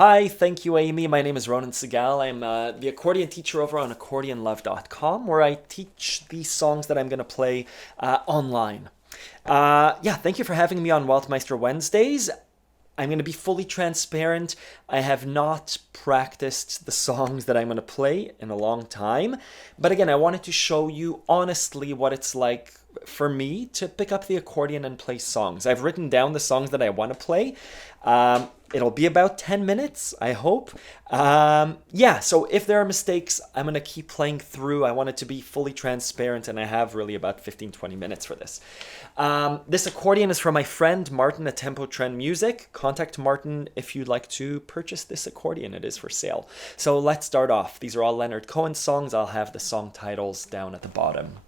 Hi, thank you, Amy. My name is Ronan Segal. I'm the accordion teacher over on accordionlove.com, where I teach the songs that I'm going to play online. Yeah, thank you for having me on Weltmeister Wednesdays. I'm going to be fully transparent. I have not practiced the songs that I'm going to play in a long time. But again, I wanted to show you honestly what it's like for me to pick up the accordion and play songs. I've written down the songs that I want to play. It'll be about 10 minutes, I hope. Yeah, so if there are mistakes, I'm going to keep playing through. I want it to be fully transparent, and I have really about 15-20 minutes for this. This accordion is from my friend Martin at Tempo Trend Music. Contact Martin if you'd like to purchase this accordion. It is for sale. So let's start off. These are all Leonard Cohen songs. I'll have the song titles down at the bottom.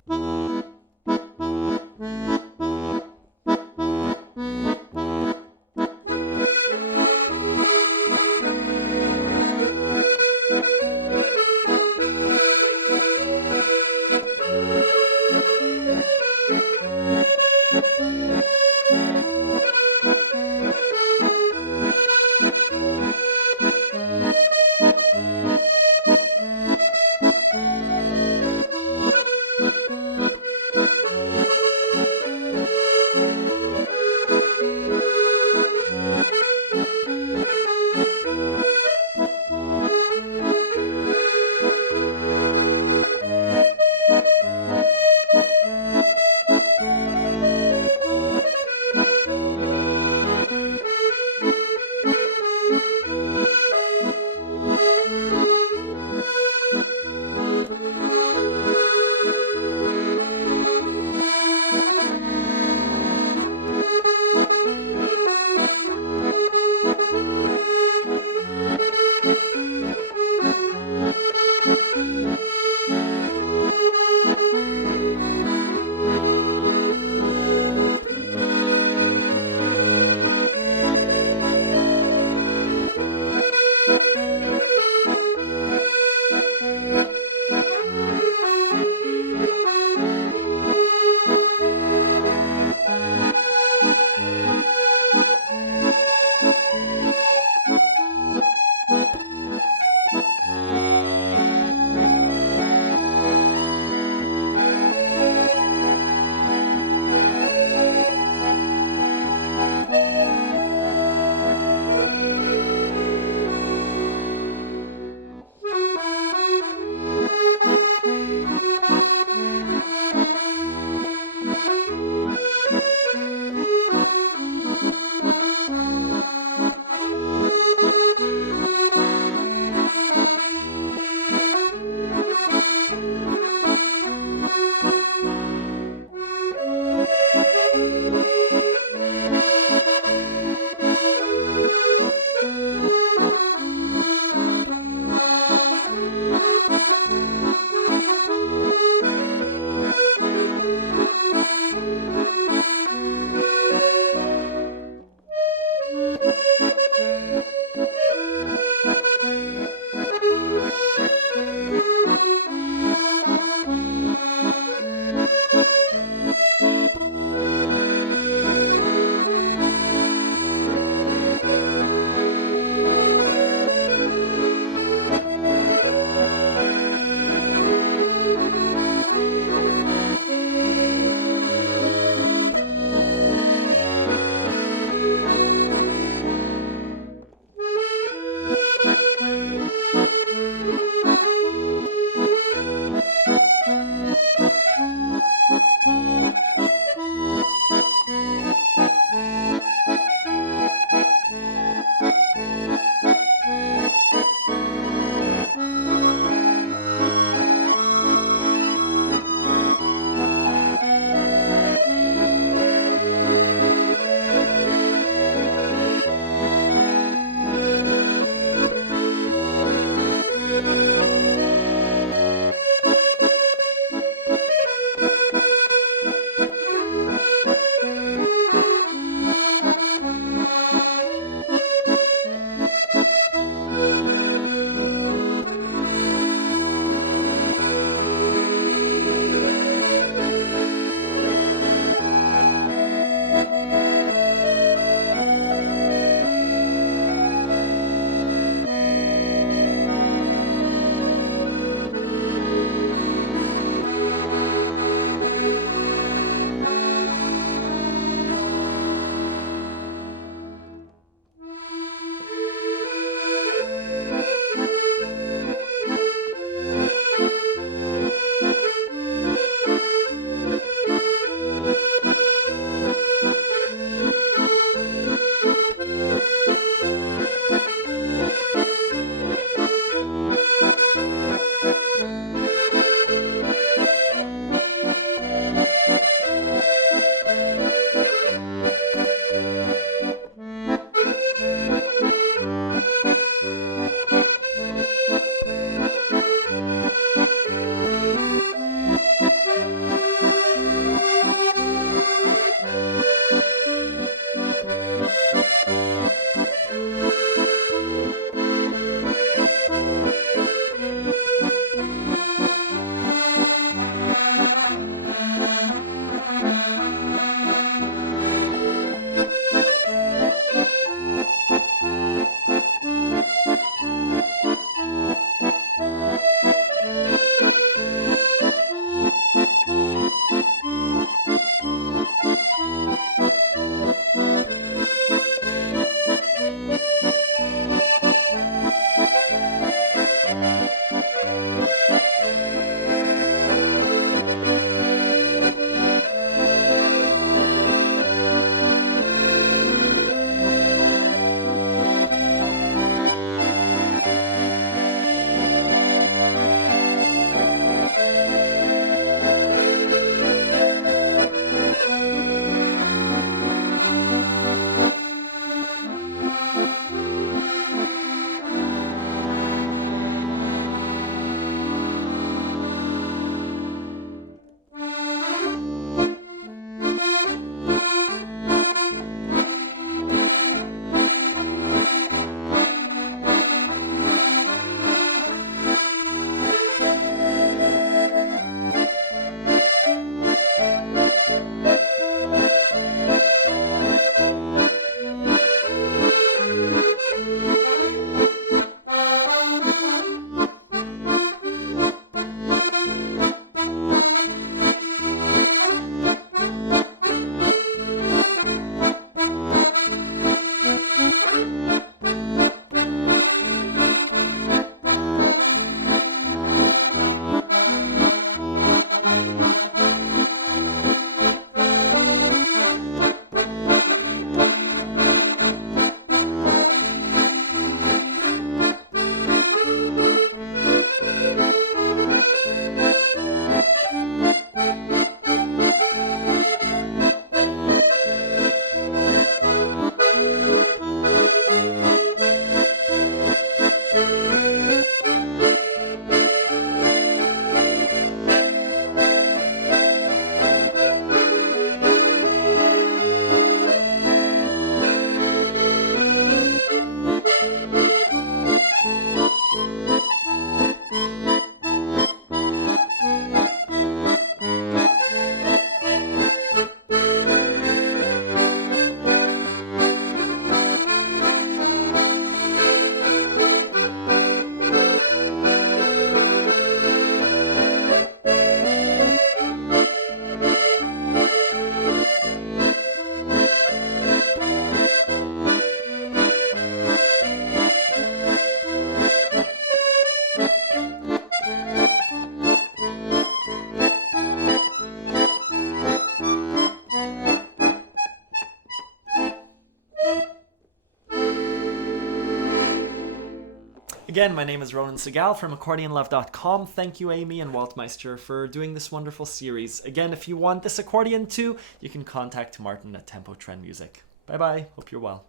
Again, my name is Ronan Segal from AccordionLove.com. Thank you, Amy and Weltmeister, for doing this wonderful series. Again, if you want this accordion too, you can contact Martin at Tempo Trend Music. Bye-bye. Hope you're well.